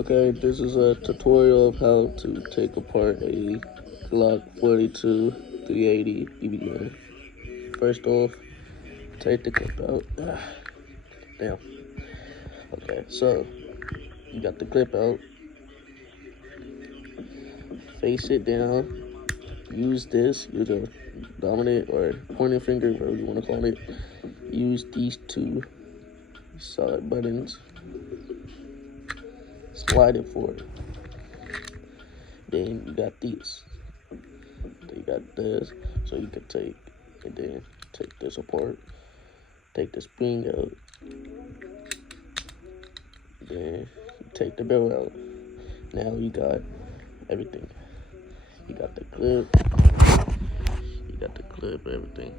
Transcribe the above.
Okay, this is a tutorial of how to take apart a Glock 42 380 BB gun. First off, take the clip out. Damn. Okay, so you got the clip out. Face it down. Use a dominant or pointing finger, whatever you want to call it. Use these two side buttons. Slide it forward. Then you got these. You got this, so you can take and then take this apart. Take the spring out. Then you take the barrel out. Now you got everything. You got the clip. You got the clip, everything.